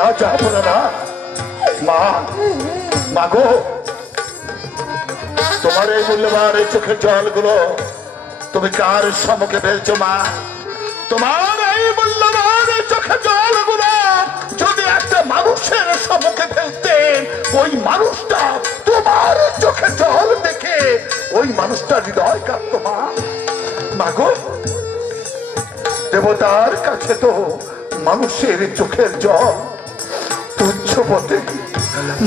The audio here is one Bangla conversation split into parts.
না যাবো না মা। মাগো, তোমার এই মূল্যবান এই চোখের জলগুলো তুমি কার সম্মুখে ফেলছো মা? তোমার এই মূল্যবান এই চোখের জলগুলো যদি একটা মানুষের সম্মুখে ফেলতেন, ওই মানুষটা তোমার চোখের জল দেখে ওই মানুষটা হৃদয় কাঁদতো মা। মাগো, দেবতার কাছে তো মানুষের চোখের জল তুচ্ছ বটে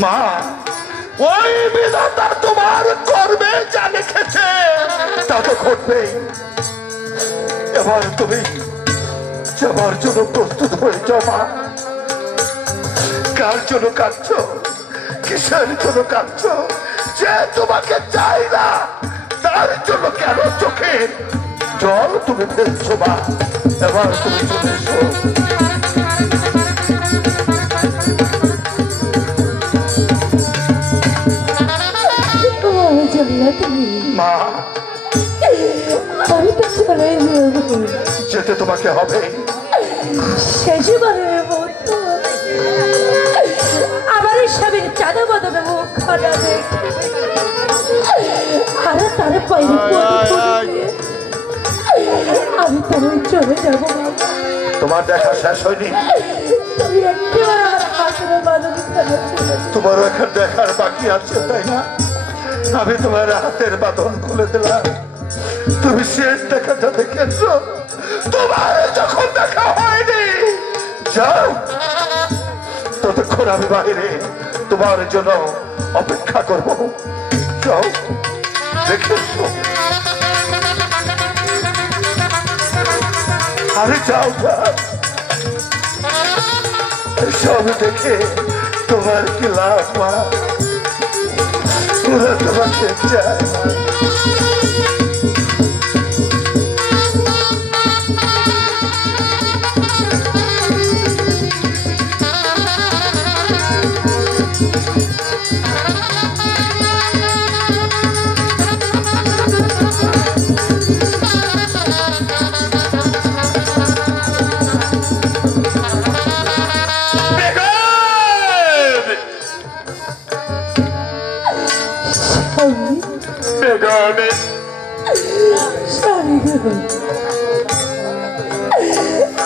মা। ওই বিধাতা তোমার কর্মে যা লিখেছে তা তো ঘটবেই। এবার তুমি যাবার জন্য প্রস্তুত হয়ে যাও মা। কার জন্য কাঁদছ? কিসের জন্য কাঁদছ? যে তোমাকে চাই না তার জন্য কেন চোখের জল তুমি ফেলছো মা? এবার তুমি চলে এসো। মা, আমি তো চলে যাব। যেতে তোমাকে হবে। শেষবারের মতো আমার স্বামীর চাঁদা বাঁধানো মুখ খানা দেখে আর তার বাইরে আমি তবে চলে যাবো বাবা। তোমার দেখা শেষ হয়নি। তুমি একবার আমার হাতের বাঁধানো খানা ছিল। তোমারও এখন দেখার বাকি আছে তাই না? আমি তোমার হাতের বাঁধন খুলে দিলাম। তুমি শেষ দেখাটা দেখেছো। তোমার যখন দেখা হয়নি, যাও। ততক্ষণ আমি বাইরে তোমার জন্য অপেক্ষা করব। যাও, দেখেছো? আরে যাও, যাও। সব দেখে তোমার কি লাভ মা? ওরা তোমাকে চায়।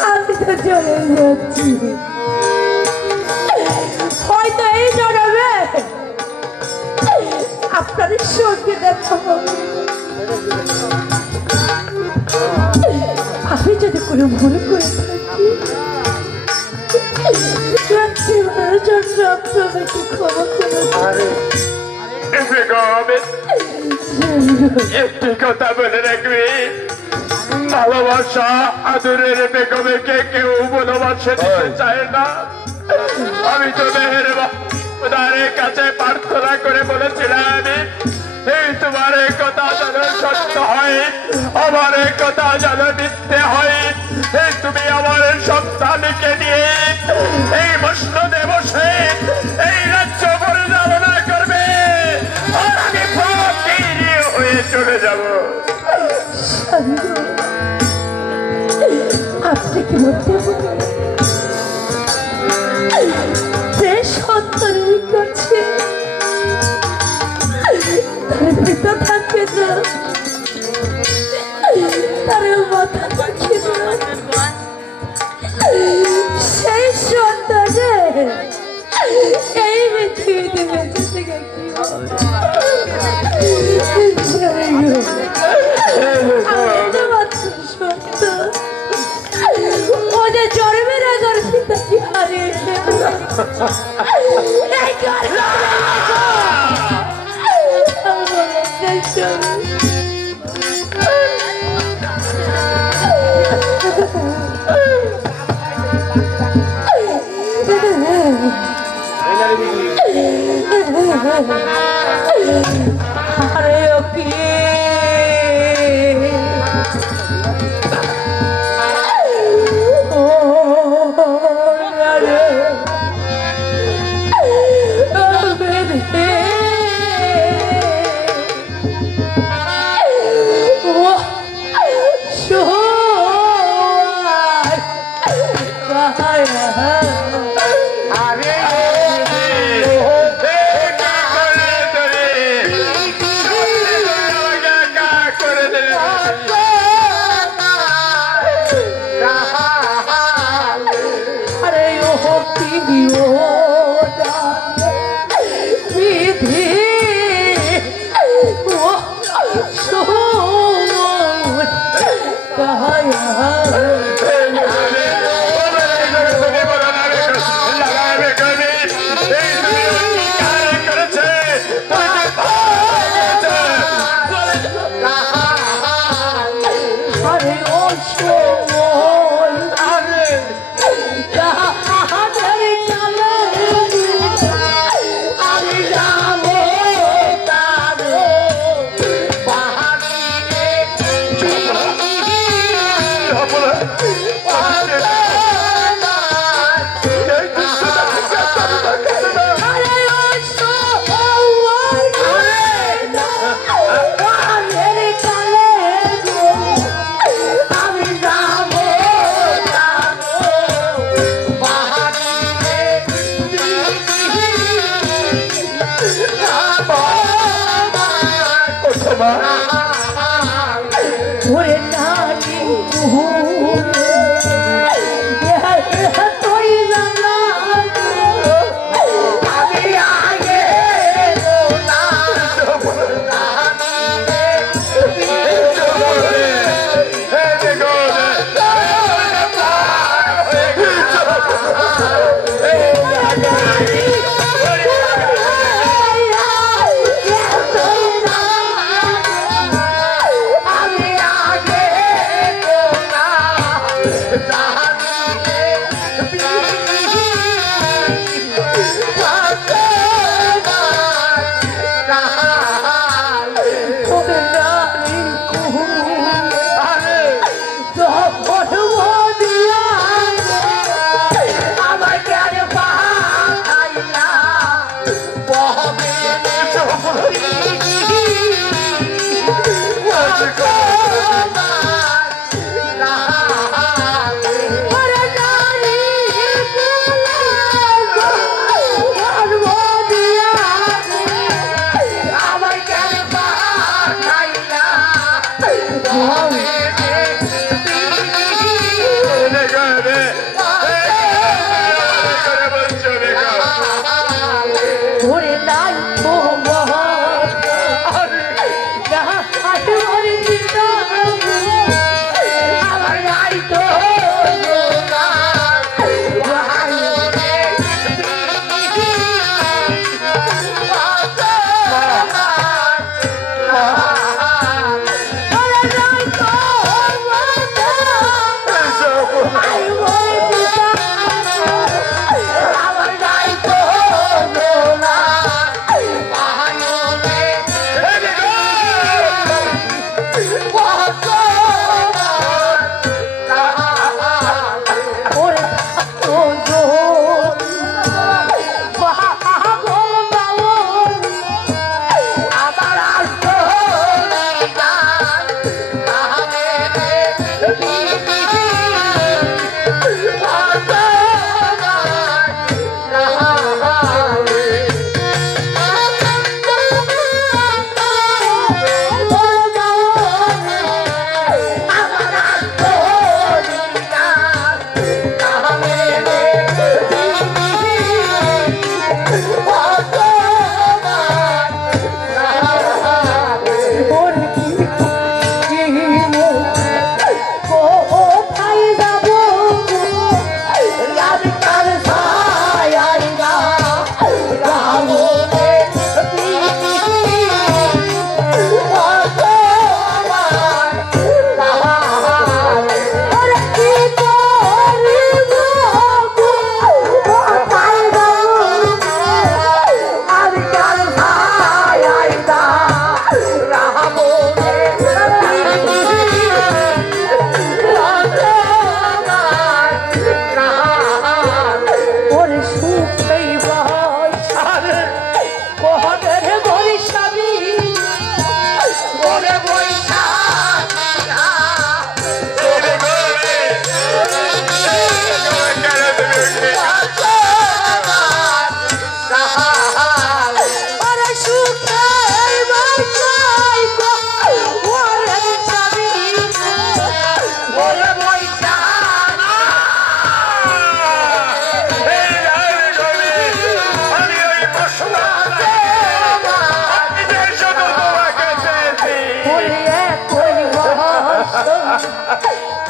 আমি তো চলে যাচ্ছি। হয়তো এই জন্মে আপনার সঙ্গে দেখা হবে। আমি যদি কোনো ভুল করে থাকি জন্য আপনাকে ক্ষমা করে। একটি কথা বলে রাখবি, ভালোবাসা আদরের বেগমকে কেউ ভালোবাসে দিতে চায় না। আমি তো মেহেরবানের কাছে প্রার্থনা করে বলেছিলাম, এই তোমার কথা যেন সত্য হয়, আমার কথা যেন মিথ্যে হয়। এই তুমি আমার সন্তানকে নিয়ে এই মসনদে বসে এই রাজ্য পরিচালনা করবে, আর আমি ফকির হয়ে চলে যাব। আপনি কি বলতে পারেন? বেশ সন্তানের কাছে তার পিতা থাকে না, তার মাথা থাকে না। সেই সন্তানে এই পৃথিবীতে বেঁচে থেকে কি হবে? ওদের জন্মের আগর পিতাকে হারিয়ে আরে ওকে ও ডালে বিধি ও সময় কায়া আরে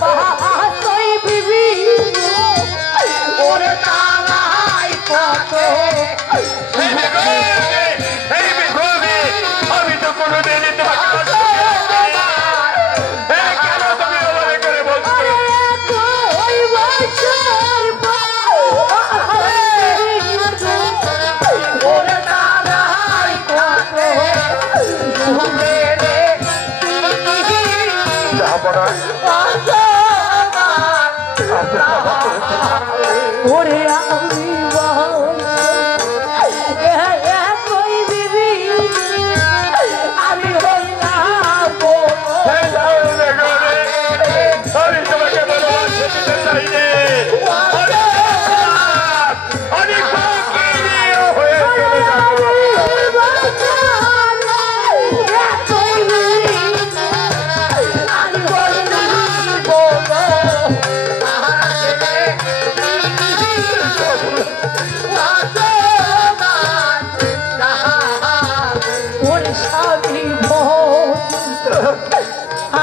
বাসই বিবি ওরে তারাই কত এই বিধবে আমি তো কোনোদিনই তোমাকে কষ্ট দিইনি। কেন তুমি অমনে করে বলছো? ওই বছর ওরে তারাই কত ওরে আমি কই দিবি আমি হইলাম আমি তোমাকে ভালোবাসা দিতে চাইনি। আমি ফকিরি হয়ে চলে যাবো।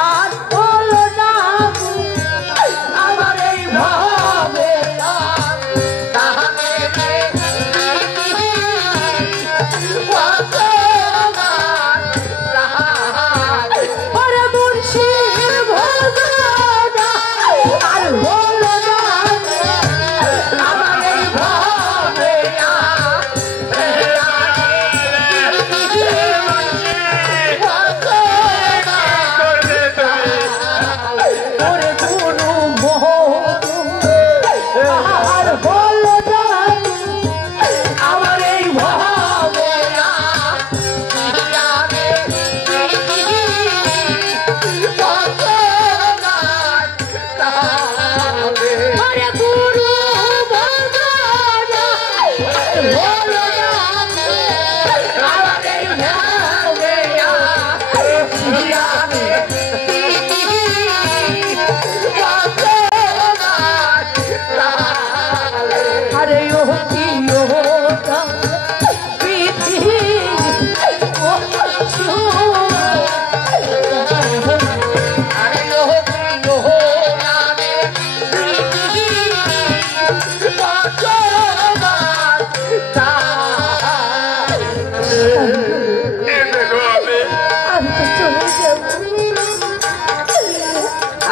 আর বলো না আমার এই ভাবে আরে মুর্শিদ ভগবান আর বলো না আমার এই ভাবে ওরে গুরু আর বলো না আমার এই ভাবে আরে গুরু ভগবান বলো না আমার এই ভাবে আরে ও কি ও পৃথিবী ও আরে ও কি ও আমি তো চলে যাব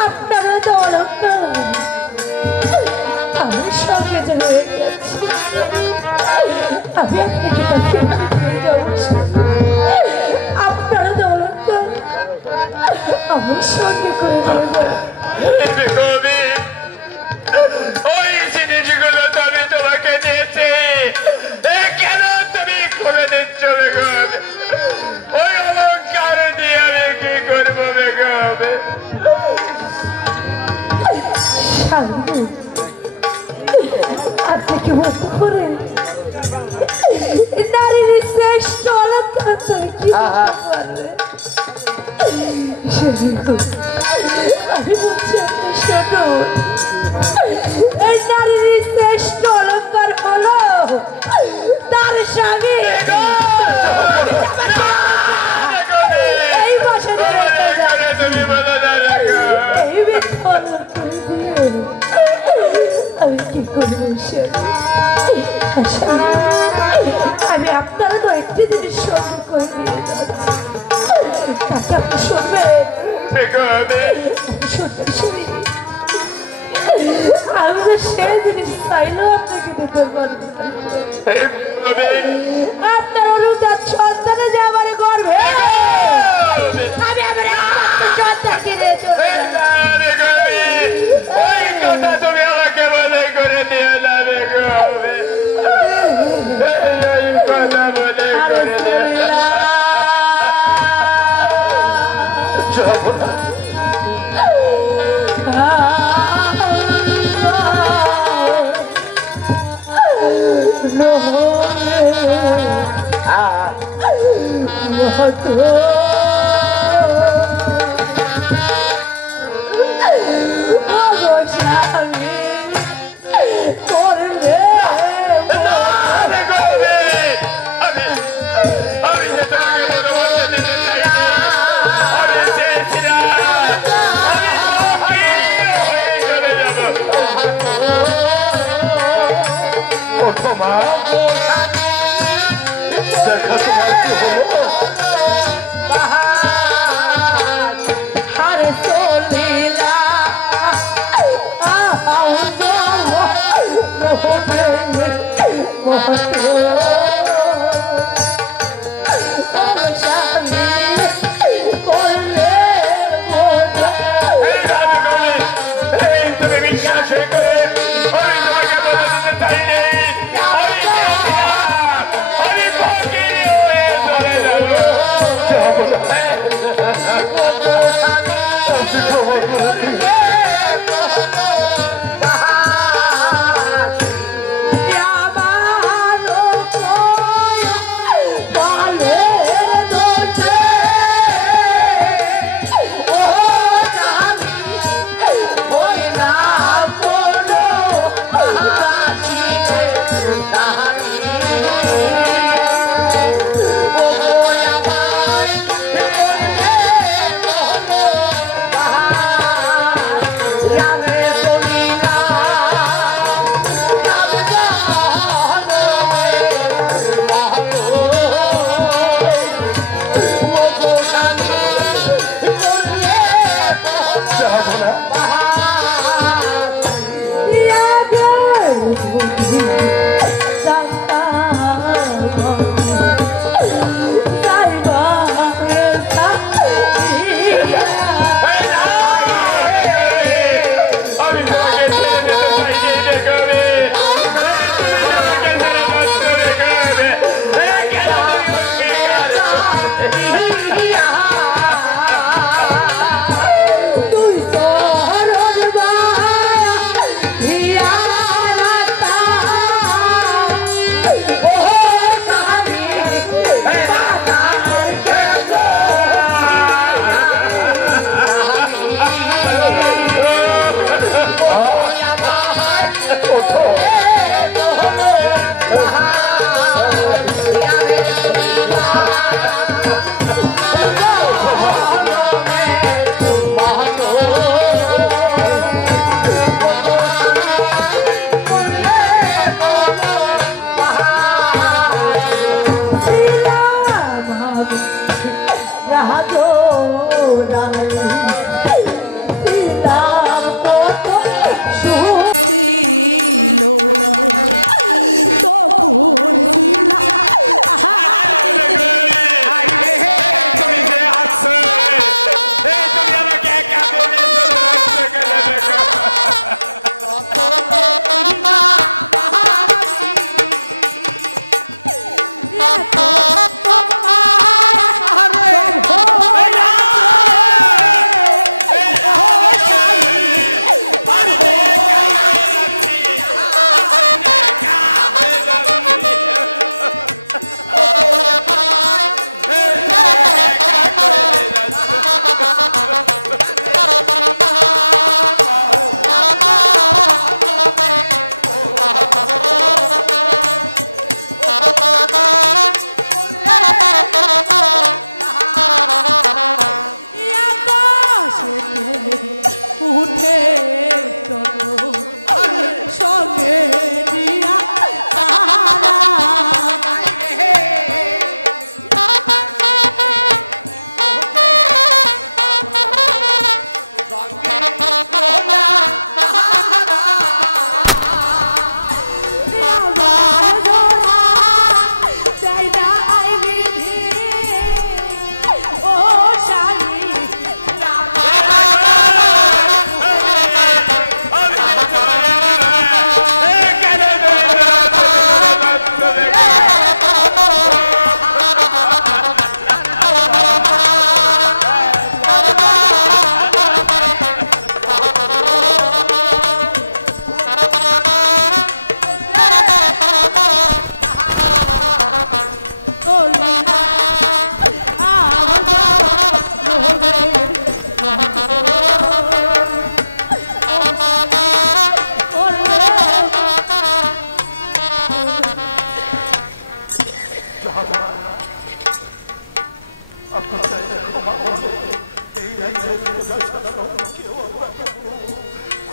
আপনারা দরকার আমার সঙ্গে যে হয়ে গেছে আমি আপনাকে কাছে পেয়ে যাবো আপনারা দরকার আমার সঙ্গে করে দেবেন ওই জিনিসগুলো তো আমি তোমাকে দিয়েছি, কেন তুমি খুলে দিচ্ছ বেগম? ওই অলঙ্কার দিয়ে আমি কি করবো বেগম? স্বামী আপনাকে বলতে পারে নারীর শ্রেষ্ঠ অলঙ্কার তুমি কি পারবে? আমি বলছি আপনি শুনুন, এই নারীর শ্রেষ্ঠ অলঙ্কার হলো তার স্বামী এই বছরে এই বেতন আমি কি করবো আমি আপনারা তো একটি জিনিস সঙ্গে করে নিয়ে যাচ্ছি তাকে আপনি শুনবেন শুনবেন শুনি আমি তো সেই জিনিস চাইলেও আপনাকে দিতে পারবো না আপনার অনুদান সন্তানে যে আমার গর্ভে আমি আমার সন্তান কিনে চলে ওই কথা তুমি আমাকে বলে করে দিও না বেগম, এই কথা বলে করে দিও না। যাব না আমি ওঠো মা, দেখা তোমার কি হলো? হারে চলিলা তুমি বিশ্বাস করে আমি তোমাকে বলে দিতে চাইনি, আমি ফকির হয়ে চলে যাবো।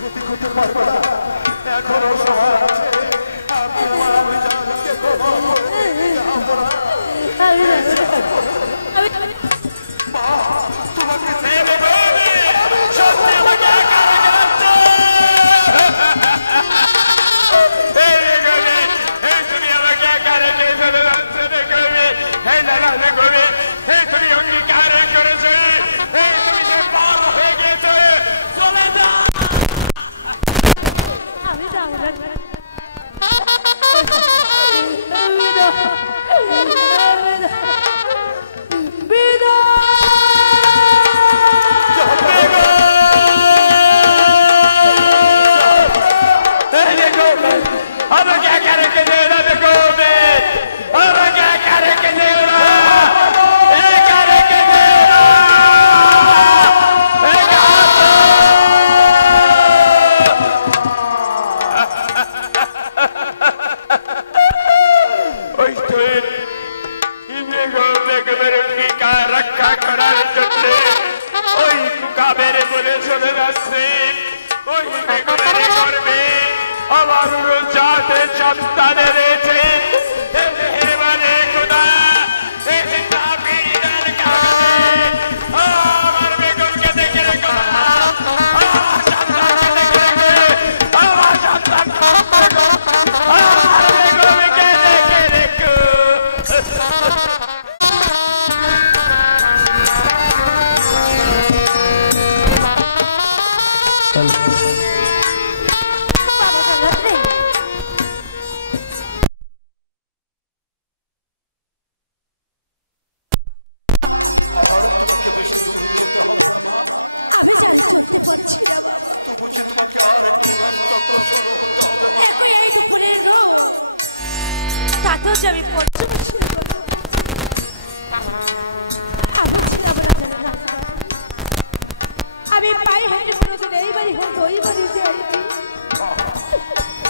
ক্ষতি করতে পারবো না, এখনো সময় আছে, আপনি আমার আমাকে একা রেখে যেও না বেগমে, আমাকে একা রেখে যেও না, একা রেখে যেও না, একা ওই তো বেগমের অধিকার রক্ষা করার জন্য ওই কাবের বলে চলে যাচ্ছে, ওই বেগমের গর্বে আমার জাতের সন্তান রয়েছে। মেহেরবানি খোদা, এই কাফিরদের কাছে আমার বেগমকে দেখে রেখো, আমার সন্তানকে দেখে রেখো, আমার সন্তানকে দেখে রেখো, আমার বেগমকে দেখে রেখো। আমি জানি চলতে পারছি না বাবা, একই এই দুপুরের রোদ, তাতেও যে আমি পশ্চিম ছেড়ে গেল। আমি ছিলাম রাজার রাজা, আমি পায়ে হেঁটে কোনোদিন এই বাড়ি হোক ওই বাড়ি যাইনি।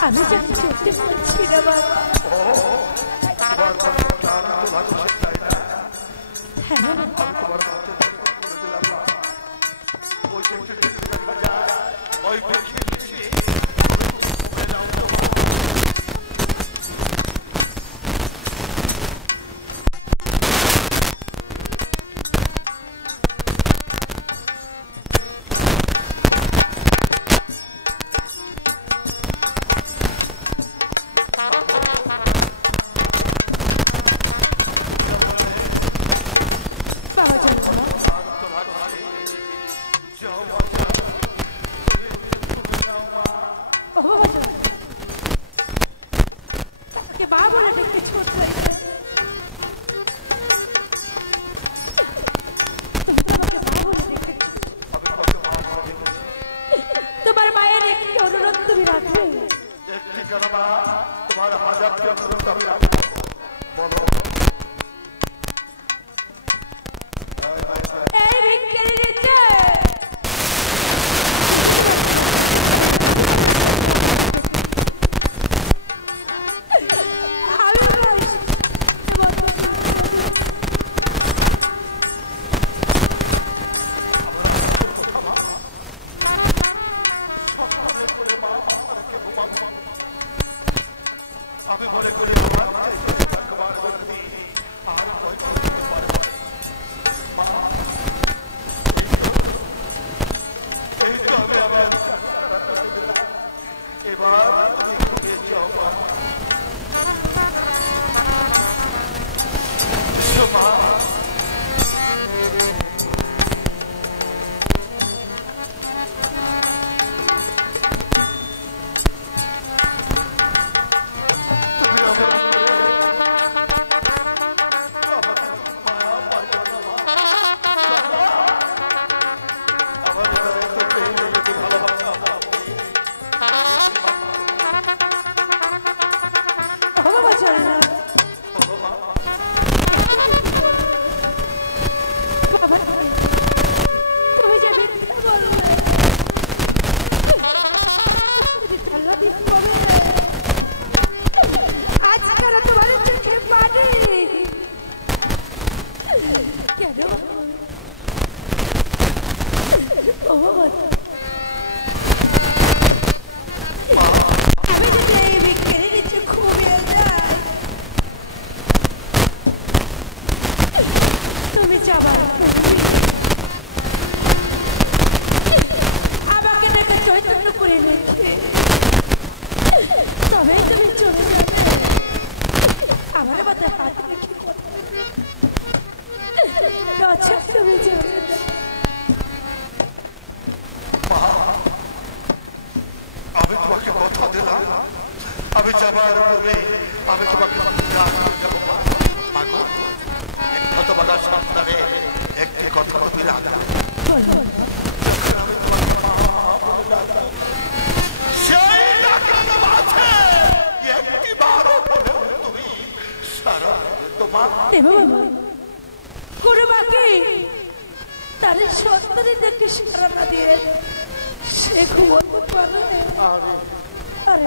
আমি জানি চলতে পারছি না বাবা। হ্যাঁ বাবা জানো না, ও বাবা জানো না, তাকে মা বলে দেখতে ছোট হইতে, তুমি তো আমাকে মা বলে দেখতে, তোমার মায়ের একটি অনুরোধ তুমি রাখবে। তোমার হাজারটি অনুরোধ আমি রাখবো, বলো। এই ভিক্ষেরি নিচে যদি তোমার তোমার কাছে খারে আমি আমি মনে করি আমার আর ভয় করতে পারবো মা। এই তো আমি আমার এবার তুমি ঘুমিয়ে যাও মা। তুমি যে মিথ্যা বললে আজকাল তোমার চোখে পানি কেন? ও আমি যদি এই বিজ্ঞানী নিচে ঘুমিয়ে যাই তুমি যাবার পূর্বে আমাকে দেখে চৈতন্য করে রেখে তবেই তুমি চলে যাবে। আমার মাথায় হাত রেখে কথা তুমি চলে যাবে। আমি তোমাকে কথা দিলাম আমি যাবার পূর্বে আমি তোমাকে যাবো মাগো। হতভাগা সন্তানে একটি কথা তুমি রাখা যখন আমি তোমাকে মা বলে ডাকলাম সেই ডাকার মাঝে কোনো মাকে তার সন্তানের দেখে সারা না দিয়ে সে ঘুমোতে পারে? আরে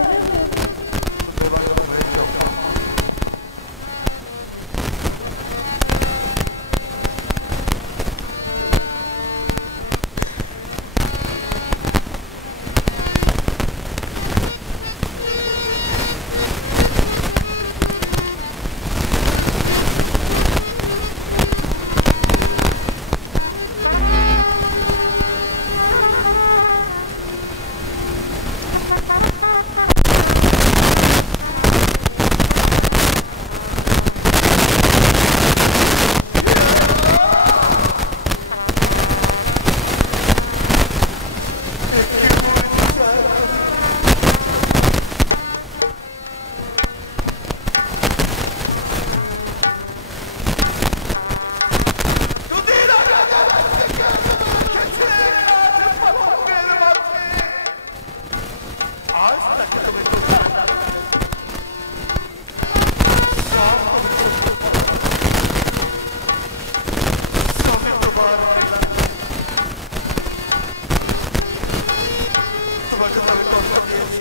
তোমাকে আমি কষ্ট দিয়েছি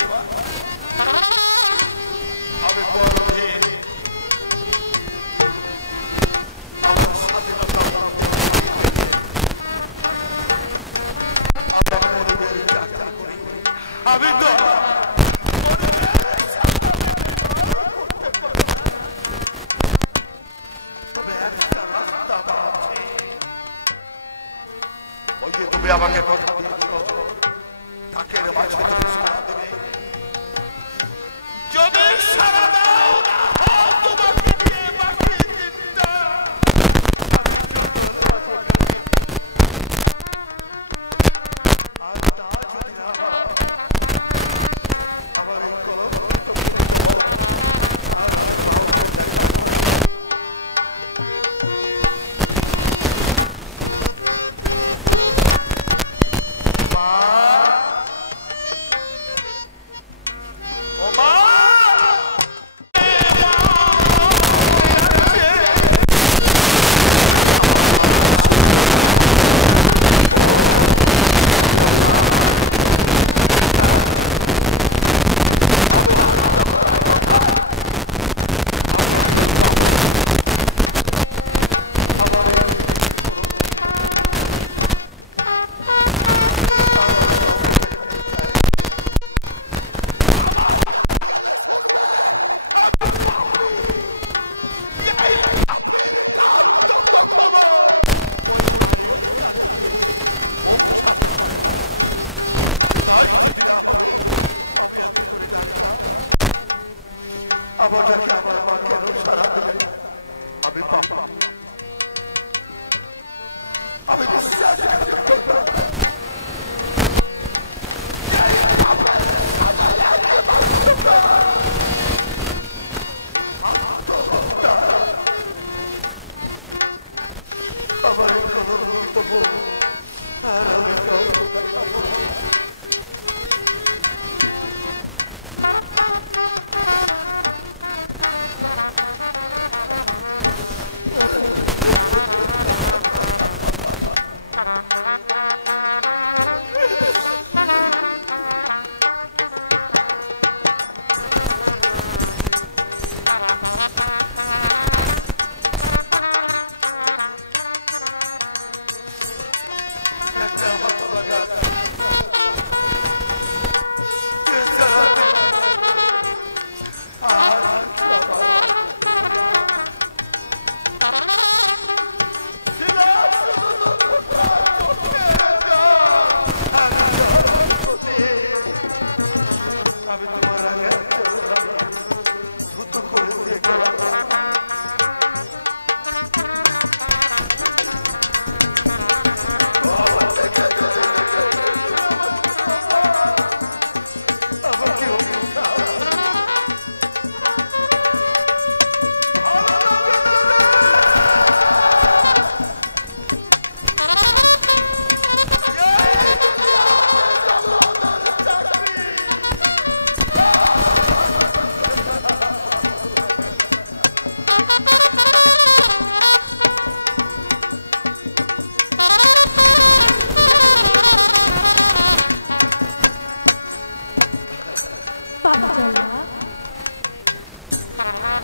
আমি বড় আমার স্বাধীনতা আমি তো তবে একটা রাস্তা আছে ওই যে তুমি আমাকে কথা দিয়েছ তাকে যদি সারা দাও তোমাকে দিয়ে বাকি দিতে আমি যত আর তা যদি না আমার এই কলঙ্কিত পীড়িত বল আর আমি কাউকে দেখা মা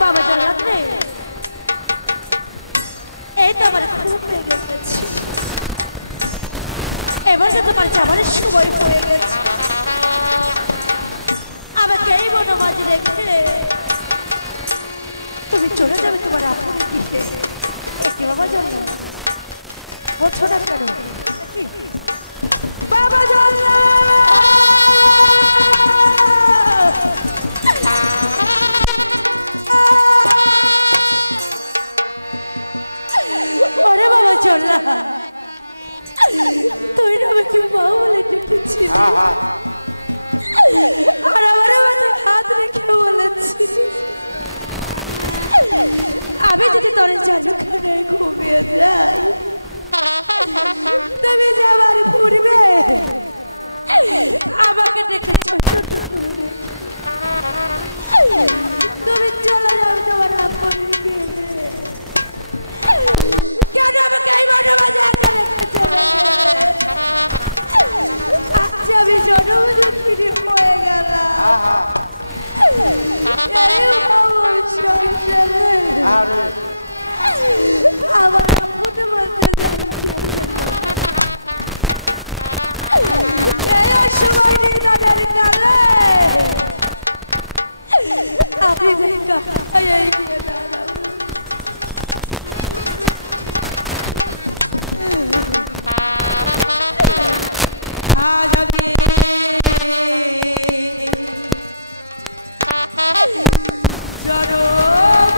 বাবা জগন্নাথ রে, এই তো আমার খুব লেগে গেছে। এবার যে তোমার যাবার সময় হয়ে গেছে, আমাকে এই বনমাঝি রেখে তুমি চলে যাবে তোমার আপনি দিকে। কি বাবা জগন্নাথ বলছো না কেন? বাবা ওরে বাবা চল্লা, তুই না আমাকে মা বলে ডেকেছিস, আর আমার মাথায় হাত রেখে বলেছিস আমি যদি তোর জায়গাখানে ঘুমিয়ে যাই তুমি যে আমার ঘুরবে, আমাকে ডেকে ছোট করে তুমি চলে যাও তোমার আপন বিয়ে। কেন আমাকে এই মনে মাঝে একা রেখে চলে গেলে? আজ আমি জন্ম দুঃখিনী হয়ে গেলাম। আমার আপন বলতে জানি এই অসময় নেই দাদার কালে আমি গিয়ে দাঁড়াবো। আজ আমি জনম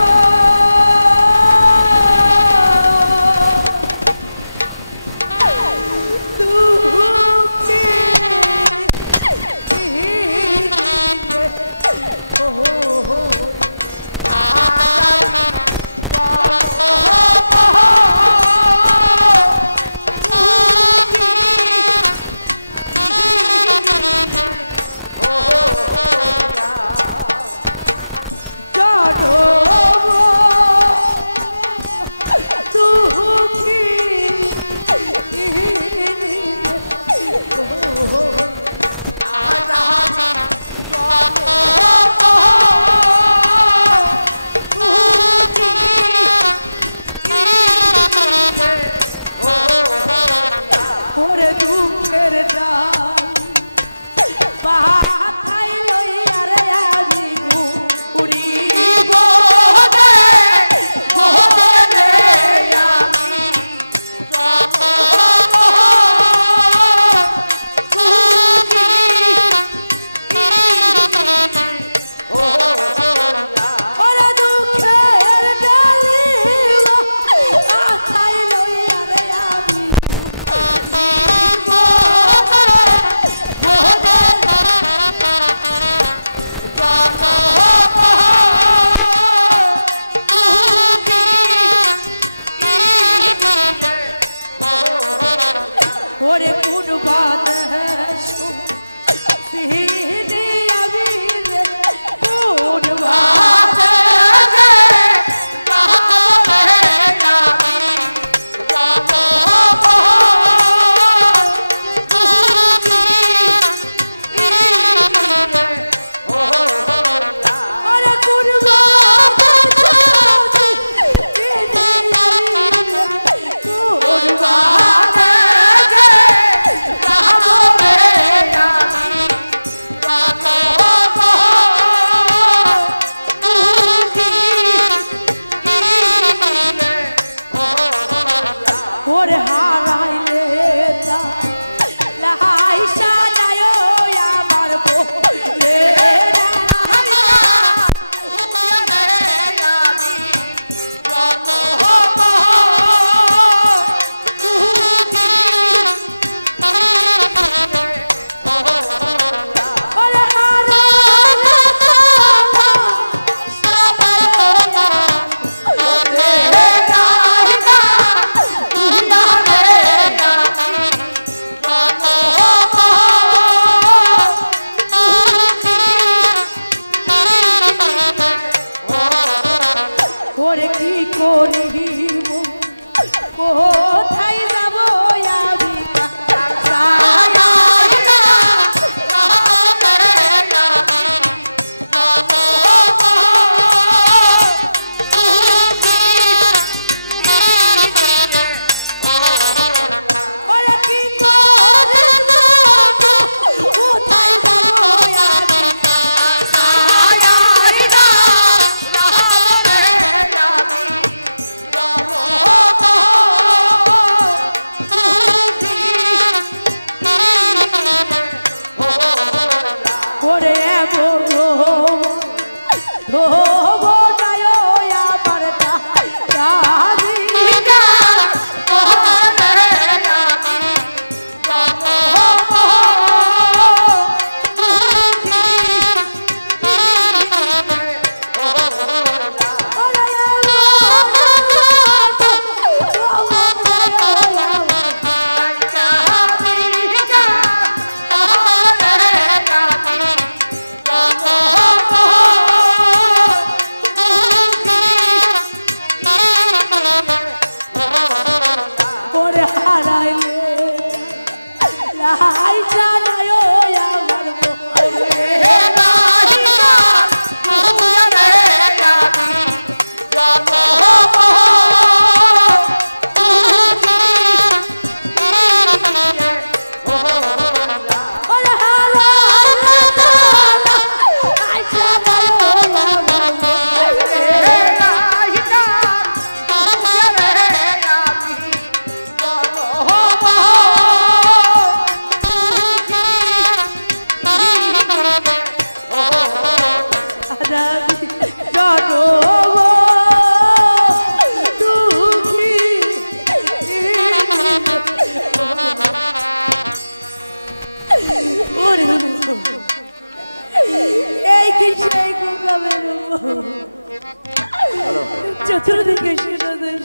চতুর্দিকে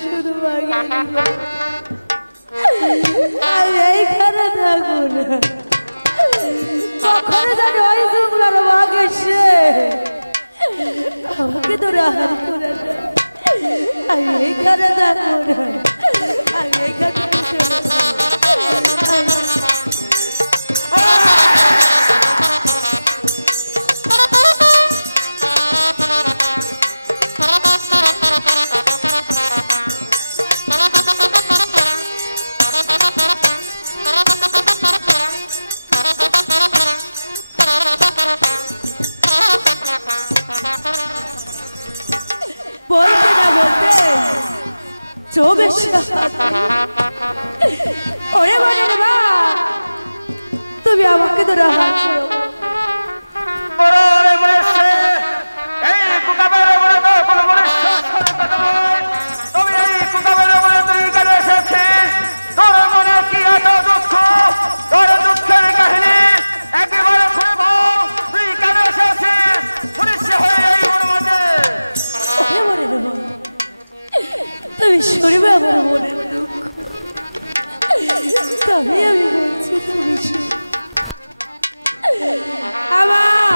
শুধু এইখানে থাকুন কখনো জানি ওই জুমলার বাঘ এসে আমাকে ধরে আহার করে আমি এইখানে থাকুন আমি এইখানে বলতে না বলতে চৌবেশ ওরে বলে বা তুমি আমাকে ধরে হাত করো তুমি শুনবে আমার মনের দুঃখ তবে আমি বলছি তুমি আমার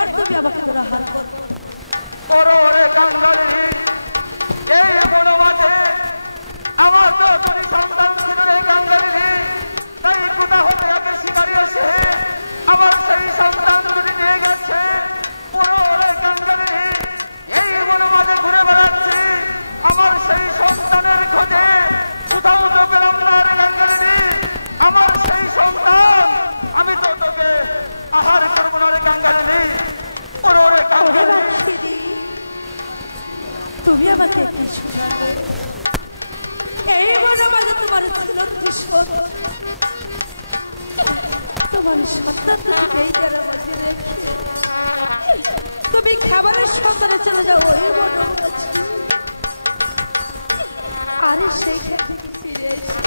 এবার তুমি আমাকে ধরে হার করো। ওরে কাঙ্গালি, এই বনমাঝে আমার তো দুটি সন্তান ছিল রে কাঙ্গালি, তাই কোথা হতে আগে শিকারি এসে আমার সেই সন্তান দুটি নিয়ে গেছে। ওরে কাঙ্গালি, এই বনমাঝে ঘুরে বেড়াচ্ছি আমার সেই সন্তানের খোঁজে, কোথাও তো পেলাম না রে কাঙ্গালি আমার সেই সন্তান। আমি তো তোকে আহার করবো না রে কাঙ্গালি। ওরে কাঙ্গালি, তুমি আমাকে একটি শোনাবে, এই বনমাঝে তোমার ছিল তোমার সন্তান দুটিকে এই জায়গার মধ্যে রেখে তুমি খাবারের সন্ধানে চলে যাও ওই বনমাঝে, আরে সেইখান থেকে ফিরে এসে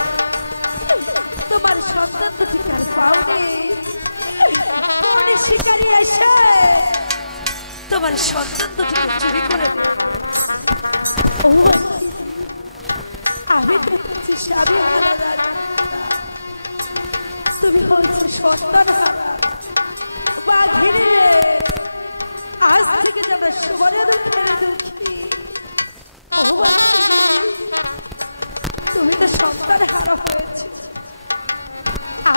তোমার সন্তান দুটিকে আর পাওনি, শিকারি এসে তোমার সন্তান দুটিকে চুরি করে নেবে। ও আমি দেখছি স্বামী হারা, তুমি হচ্ছে সন্তান হারা বাঘিনী। আজ থেকে যারা সবারের খেলে দুঃখী, ও তুমি তো সন্তান হারা হয়েছে।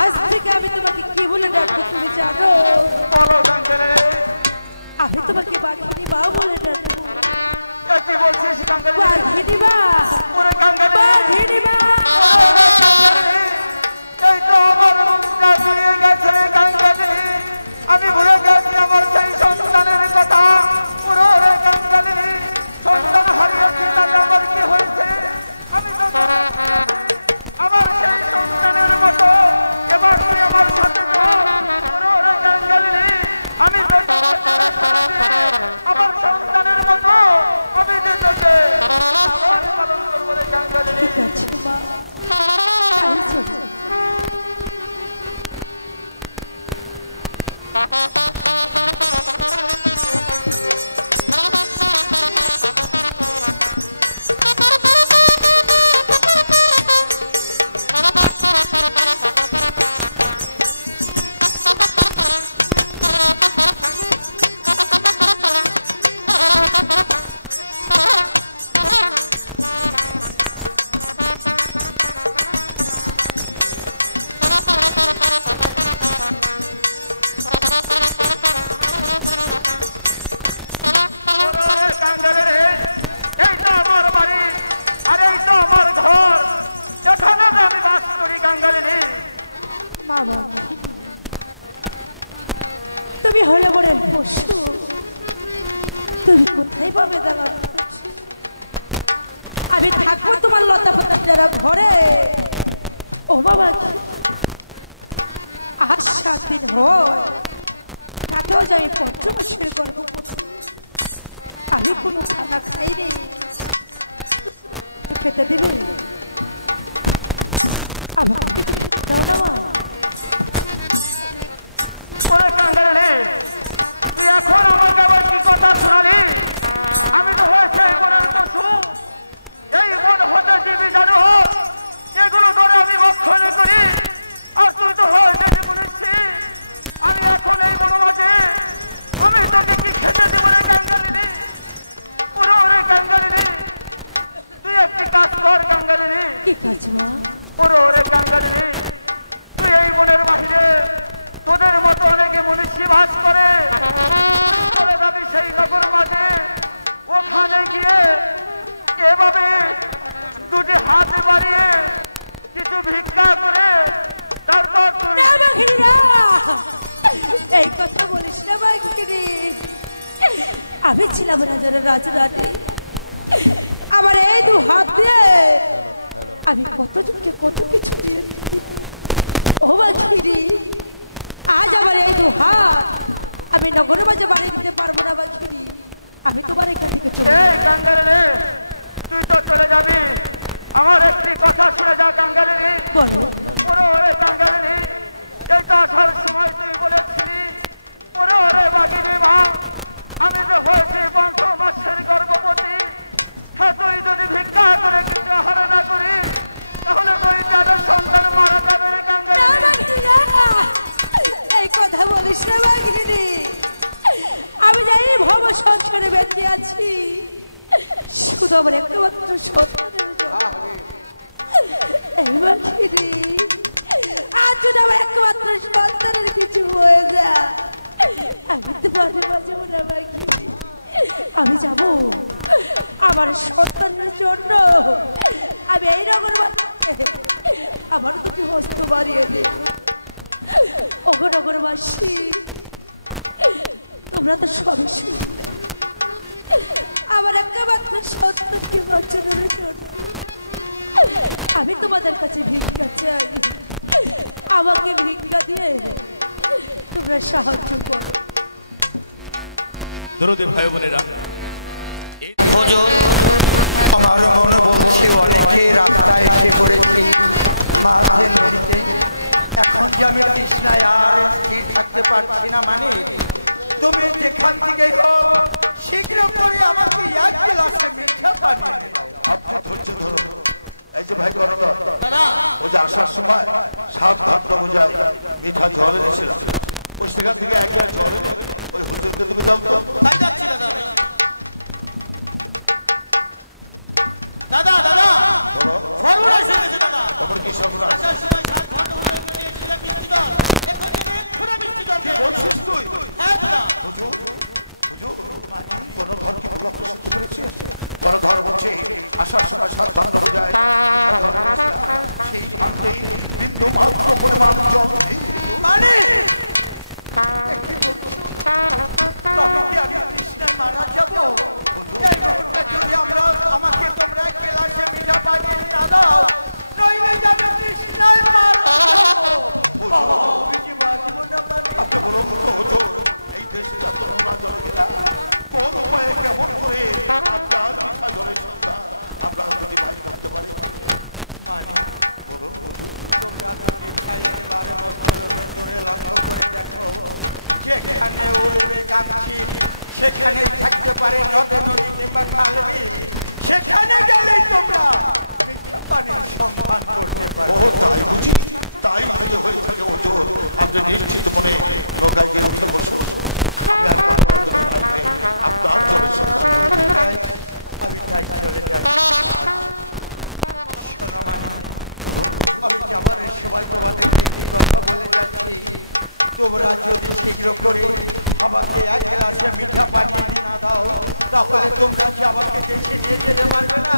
আজ থেকে আমি তোমাকে কি বলে ডাকবো তুমি জানো? আমি তোমাকে বাঘিনী মা বলে ডাকবো। কি বলছিস কাঙ্গালি? বাঘিনী মা, ওরে কাঙ্গালি, বাঘিনী মা, এই তো আমার মনটা জুড়িয়ে গেছে কাঙ্গালি। আমি ভুলে গেছি আমার সেই সন্তানের কথা। ওরে কাঙ্গালি, সন্তান হারিয়েছি তাতে আমার কি হয়েছে? আমি তো আমার সেই সন্তানের মতো এবার তুই আমার সাথে ওরে কাঙ্গালি, আমি তো আমার সন্তানের মতো আমি যে তোকে পালন করবো রে কাঙ্গালি। ঠিক আছে মা, তাই চলো। তুমি হলে বড় পশু, তুমি কোথায় পাবে দাঁড়ানো? আমি থাকবো তোমার লতা পাতা যারা ঘরে। ও বাবা, আর 7 দিন হয় তাতেও যে আমি পঞ্চমাসের গর্ভবতী, আমি কোনো খানা খাইনি। খেতে দিবে আমাকে কিছু খেতে দাও না মা। ওরে কাঙ্গালি, তুই এখন আমাকে আবার কি কথা শোনালি? আমি তো হয়েছে বনের পশু, এই বন হতে জীবী জানো, এগুলো ধরে আমি ভক্ষণ করি। আর তুই তো হয়েছে যে মনুষ্যি, আমি এখন এই বনমাঝে আমি তোকে কি খেতে দেব রে কাঙ্গালিনি? ওরে কাঙ্গালিনি, তুই একটি কাজ কর কাঙ্গালিনি। কি কাজ মা? ওরে কাঙ্গালিনি, তুই এই বনের বাহিরে তোদের মতো অনেকে মনুষ্য বাস করে, চলে যাবি সেই নগর মাঝে। ওখানে গিয়ে এভাবে দুটি হাত বাড়িয়ে কিছু ভিক্ষা করে তারপর তুই এই কথা বলিস না বাঘিনী। আমি ছিলাম রাজার রাজরানী, আমার এই 2 হাত দিয়ে আমি কতজনকে কত কিছু দিয়েছি। ও বাঘিনী, আজ আমার এই 2 হাত আমি নগরের মাঝে বাড়ি দিতে পারবো না বাঘিনী। আমি তোমার এখান থেকে চলে এই কাঙ্গালিনি, তুই তো চলে যাবি, আমার একটি কথা শুনে যা কাঙ্গালিনি। বলো। ওরে কাঙ্গালিনি, এই তো আসার সময় তুই বলেছিলি ওরে বাঘিনী মা, আমি তো হয়েছি 5 মাসের গর্ভবতী। হ্যাঁ, তুই যদি ভিক্ষা করে কিছু আহার না করি তাহলে তুই তাদের সন্তান মারা যাবে রে কাঙ্গালিনি। এই কথা বলিস না বাঘিনী, ভব সংসারে বেঁচে আছি শুধু আমার একটা মাত্র সন্তানের জন্য। এই পাখিরে আজ যদি আমার একটা মাত্র সন্তানের কিছু হয়ে যায় আমি তো মাঝে মাঝে মনে পাখি আমি যাব আমার সন্তানের জন্য। আমি এই নগর আমার দুটি হস্ত বাড়িয়ে দেব। ওগো নগরবাসী তোমরা তো সবই শুনলে আমার একটা মাত্র সন্তানকে বাঁচানোর জন্য আমি তোমাদের কাছে ভিক্ষা চাই। আমাকে ভিক্ষা দিয়ে তোমরা সাহায্য করো। দরদে ভাই বোনেরা, আমার মনে বলছে অনেকে রাস্তায় এসে পড়েছি মাঝে নদীতে। এখন যে আমি তৃষ্ণায় আর স্থির থাকতে পারছি না, মানে তুমি যেখান থেকে শীঘ্র করে আমাকে এক গ্লাসে মিঠা পানি এনে দাও। আপনি ধৈর্য ধরুন। এই যে ভাই করতো ওই যে আসার সময় 7 ভাদ্র বোঝায় মিঠা জল এনেছিল, ওই সেখান থেকে এক গ্লাস জল এনে ওই হুজুরকে তুমি দাও তো। দাদা দাদা বলো সর্বনাশ হয়েছে দাদা। তখন কি সর্বনাশ? আসার সময় 7 ঘন্টা উদয় করে নিয়েছিলাম মিষ্টি জল, এখন যে এক্ষুনি মিষ্টি জল কি বলছিস তুই? হ্যাঁ দাদা। হুজুর হুজুর কোন ধর কি বলবো আপনি শুনতে পেরেছেন? কোন ধর বলছে আসার সময় 7 ভাদ্র বোঝায় সেই ভান্ডে বিন্দু মাত্র পরিমাণ জল নেই। মানে কি বলছো? তবে কি আমি তৃষ্ণায় মারা যাবো? এই মুহূর্তে যদি আমাকে তোমরা এক গ্লাসে মিঠা পানি এনে না দাও, নইলে যে আমি তৃষ্ণায় মারা যাবো। আমি কি বাঁচবো না মানে? আপনি বলুন তো হুজুর, এই দেশটা তো নোনা জলে ঘেরা, কোন উপায়ে কেমন করে আপনার মিঠা জলের সন্তান আমরা যদি বাড়ি করতে পারি? মানে বলুন হুজুর। তোমরা যদি ভাই একেবারে মস্তলকে ধরে লক্ষ্য করে দেখো, যেখানে উড়বে গামছি সেখানেই থাকতে পারে নদে নদী কিংবা খাল বিল। সেখানে গেলেই তোমরা মিঠা পানির সন্ধান করতে পারো। ও তাই বুঝি? তাই যদি হয়ে থাকে হুজুর, আপনি নিশ্চিত মনে নৌকায় গিয়ে উঠে বসুন। আমি আর কোনো যদি ভাই নেই, আপনার জলের সন্তান করব। আমি তাই চলে যাচ্ছি। শোনো মানে আমি যাবার সবাই তোমাদের একটি কথা বলে যাচ্ছি, তোমরা যদি শীঘ্র করে আমাকে এক গ্লাসে মিঠা পানি এনে না দাও, তাহলে তোমরা যে আমাকে দেশে নিয়ে যেতে পারবে না।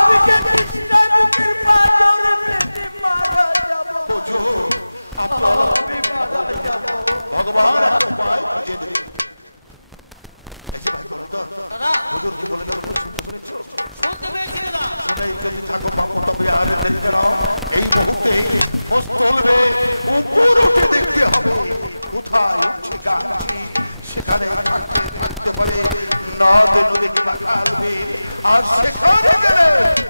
আমি যে তৃষ্ণায় বুকের পাঁজরে পেতে মারা যাবো। হুজুর, আপনার আমি মারা যাবো। ভগবান আর উপায় খুঁজে দেবে। এই যে ভাই বলো তো, হুজুর কি বলে গেল শুনতে পেরেছো? শুনতে পেয়েছি দাদা। সেটাই যদি থাকো বাবু, তবে আর দেরি না। এই মুহূর্তে মস্তলবে উপর উঠে দেখতে হবে কোথায় উঠছে গাছটি, সেখানে থাকতে পারে নদ নদী কিংবা খাল বিল, আর সেখানে গেলে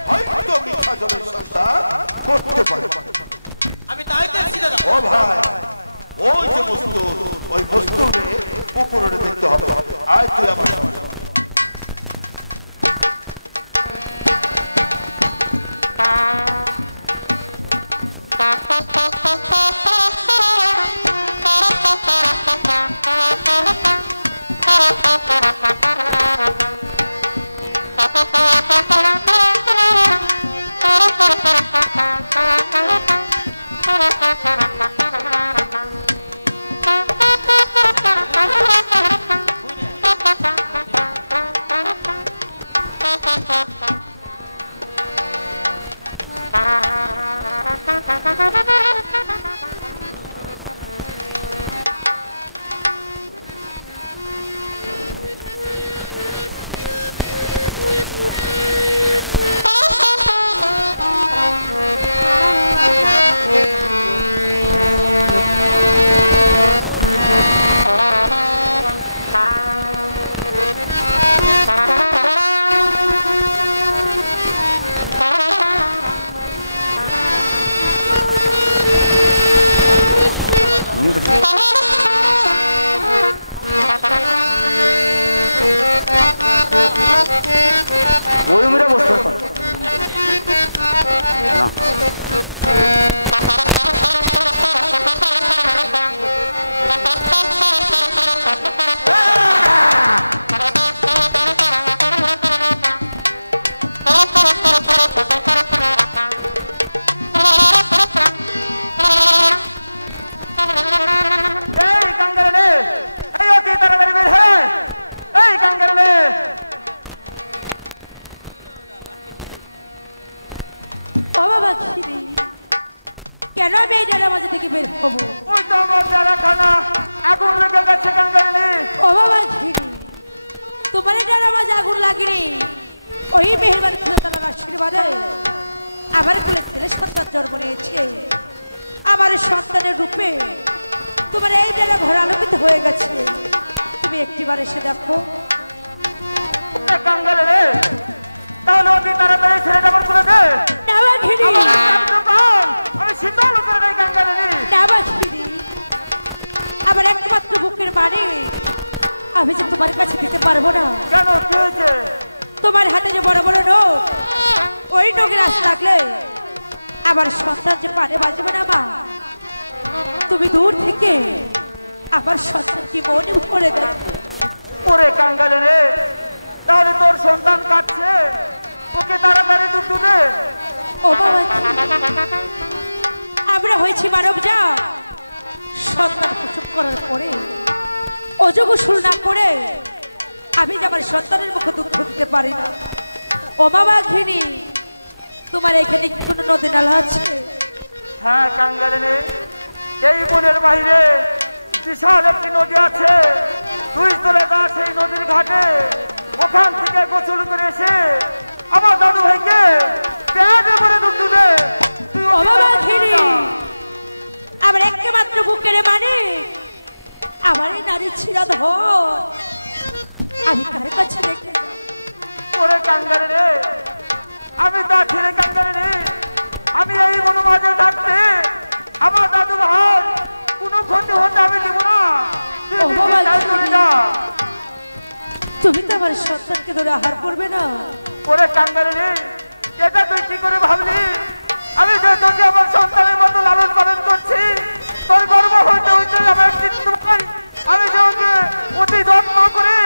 হয়তো মিঠা জলের সন্ধান করতে পারে। আমি তাই দেখছি দাদা। ও ভাই, ওই যে মস্তুল, ওই মস্তুলে উপরে দেখতে হবে। আয় তুই আমার সঙ্গে। ওই মেরে বসতে না বের হবো? ওই তো আমার জারাখানা আগুন লেগে গেছে কাঙ্গালিনী। ও বাবা ঘিরি, তোমার ডানা মাঝে আগুন লাগেনি। ওই মেহেরবান খোদাতালার আশীর্বাদে আমার কোলে ছেলে সন্তান জন্ম নিয়েছে। আমার সন্তানের রূপে তোমার এই ডানা ঘর আলোকিত হয়ে গেছে। তুমি একটিবার এসে দেখো। কাঙ্গালিনী, তাহলে অতি তাড়াতাড়ি ছেলেটা আমার কোলে দে। না বা ঘিরি, আমি শীতল করে দেয় কাঙ্গালিনী। না বা ঘিরি, আমার একমাত্র বুকের মানে আমি যে তোমার কাছে দিতে পারবো না। কেন, কি হয়েছে? তোমার হাতে যে বড় বড় নখ, ওই নখের আশ লাগলে আমার সন্তান যে পারে বাজবে না মা। তুমি দূর থেকে আমার সন্তান কি মনে ভরে দেখো। ওরে কাঙ্গালিনী, তাহলে তোর সন্তান কাটছে, ওকে তাড়াতাড়ি দুধ দে। ও বাবা, আমরা হয়েছি মানব যা সন্তান প্রসব করার পরে অযোগ গোসল না করে আমি যে আমার সন্তানের মুখে দুঃখ দিতে পারি না। ও বাবা ঘিনি, তোমার এখানে কি কোনো নদী নালা আছে? হ্যাঁ কাঙ্গালিনী, এই বনের বাইরে বিশাল একটি নদী আছে। তুই চলে যা সেই নদীর ঘাটে, ওখান থেকে গোসল করে এসে আমার দাদু ভাইকে পেঁয়াজে করে দুধ দে। তুই ও বাবা ঘিনি, আমার একমাত্র বুকের মানে আমার এই নারী ছিড়া ধর আমি কার কাছে রেখে যাব? ওরে কাঙ্গালিনী, আমি তা ছেলে কাঙ্গালিনী, আমি এই বনমাঝে থাকতে আমার দাদু ভাই কোনো ক্ষতি হতে আমি দেব না। তুই ও বাবা, নিশ্চিন্তায় চলে যা। তুমি তো আমার সন্তানকে ধরে আহার করবে না? ওরে কাঙ্গালিনী, এটা তুই কি করে ভাবলি? আমি যে তোকে আমার সন্তানের মতো লালন পালন করছি, তোর গর্ব হইতে হইতে আমার মৃত্যু হয়। আমি যে ওকে অতি যত্ন করে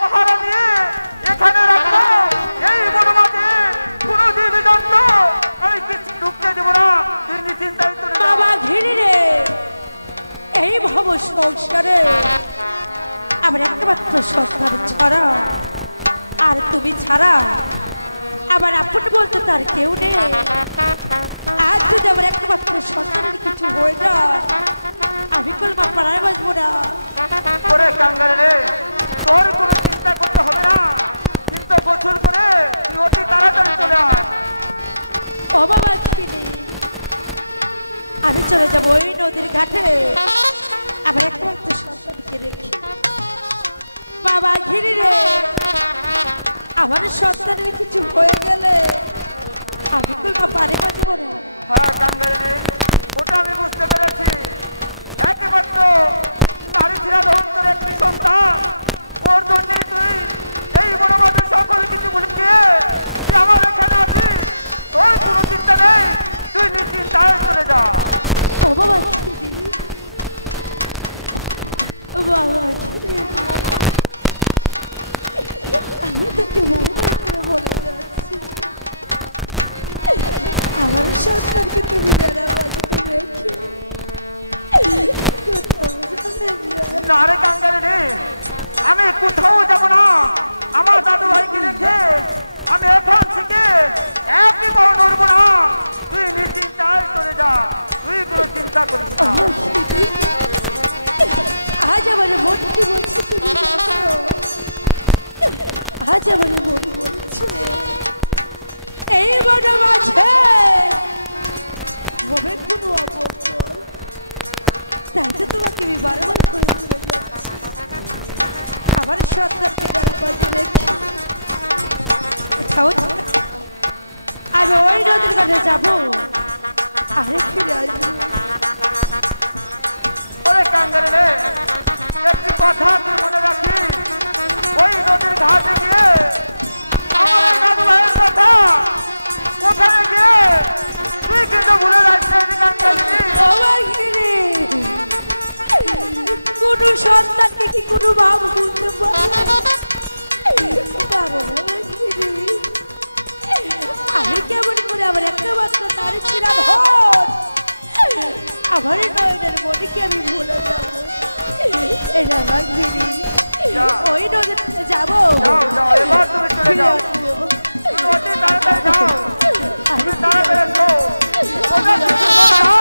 পাহারা দিয়ে এখানে রাখবো, এই বনমাঝে কোনো জীব জন্তু আমি কিছু ঢুকতে দেব না। তুই নিশ্চিন্তায় চলে যা। বাবা ঘিরি রে, এই ভব সংসারে আমার একমাত্র সন্তান ছাড়া আর তুমি ছাড়া আমার আপন বলতে তার কেউ নেই। আজ যদি আমার একমাত্র সন্তানের কিছু হয়ে যায় আমি কলমা পাড়ায় বাঁচবো না। ওরে কাঙ্গালিনী, তোর কোনো চিন্তা করতে হবে না, কিন্তু গোসল করে তুই অতি তাড়াতাড়ি চলে আয়। ও বাবা ঘিরি, আমি চলে যাবো ওই নদীর ঘাটে আমার একমাত্র সন্তানকে রেখে। বাবা ঘিরি রে, আমার সন্তানের কিছু হয়ে গেলে আমি কলমা পারে বাঁচবো না। হ্যাঁ কাঙ্গালিনী, ওটা আমি বুঝতে পেরেছি। একমাত্র নারী ছিড়া ধন্তর একটি সন্তান, ওর জন্যই তুই এই বনমাঝের সকল কিছু ভুলে গিয়ে তুই আমার এখানে আছিস। তোর কোনো চিন্তা নেই, তুই নিশ্চিন্তায় চলে যা। ও বাবা ঘিরি, ও বাবা ঘিরি, আমি তোকে বারবার করে বলে যাচ্ছি আমার সন্তানকে তুমি যারা বাঁচতে রেখে না রে কাঙ্গালিনী, আমি কোথাও যাব না। আমার দাদু ভাইকে রেখে আমি এখান থেকে একই বড় নড়বো না। তুই নিশ্চিন্তায় চলে যা, তুই কোনো চিন্তা করিস না। আজ আমার মন কি বলছে তুমি জানো? আজ আমার মন বলছে এই বড় মাঝে হবে কোনো অপকর। তাই তো তোমাকে আমি বারবার করে বলে যাচ্ছি আমার সন্তানকে যারা বাজে রেখে আমি ওই নদীর কাছে যাবো আরে ফিরে আসবো। ওরে কাঙ্গালিনী, একটি কথা তুই মনে রাখিস, ওই নদীর ঘাটে গিয়ে আমার দাদু ভাইয়ের কথা ওখানে গিয়ে তুই কিন্তু ভুলে যাচ্ছিস কাঙ্গালিনী। কোন সন্তানকে কি কোনো ভাব বলতে পারে? আমি কেমন করে আমার একটা মাত্র নারী ছিড়া ধর আমার নয়নের মনিকে আমি ভুলে যাবো? এটা আমার দিদি ওই নদীতে যাবো। এবার তুমি চলে যাও, তুমি অতি তাড়াতাড়ি যাও, তুমি তাড়াতাড়ি এসো। ওটা কিছু কর না।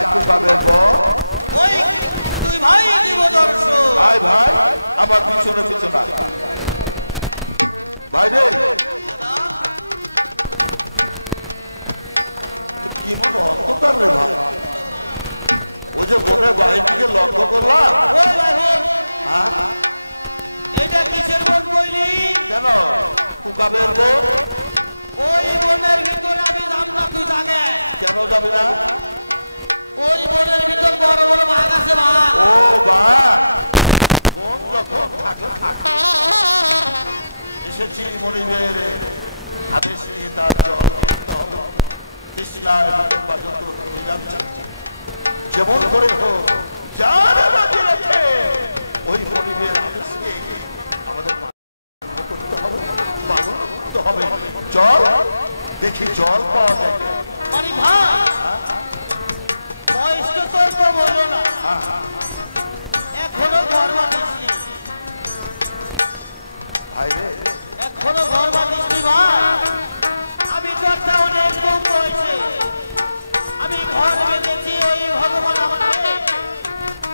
একটু পাবে বল ওই তুই ভাই দিব দর্শন আয় ভাই আমার পিছনে পিছনে ভাই রে কি মনে অন্ধকার রে ভাই ও যে বনের বাহিনীকে লক্ষ্য করলাম ওই ভাই হ্যাঁ এটা কিসের বন বইলি কেন কুকাবের বোন ওই বনের ভিতরে আমি যাব না তুই জানে কেন যাবে না ওই বনের ভিতর বড় বড় বাঘ আছে বাঘ ও বা বোন যখন থাকলে থাক এসেছি মনিবের আদেশ নিয়ে তার জল নিতে হবে তৃষ্ণায় বুকের বাজন্ত ধরে যাচ্ছে যেমন করে হোক যার বাজে রাখে ওই মনিবের আদেশ নিয়ে আমাদের করতে হবে পালন করতে হবে জল দেখি জল পাওয়া যায় মানে ভাই বয়স তো তোর তো বলো না এখনো ঘর বাঁধিসনি ভাই রে এখনো ঘর বাঁধিসনি ভাই আমি তোর অনেক কম বয়সে আমি ঘর বেঁধেছি ওই ভগবান আমাকে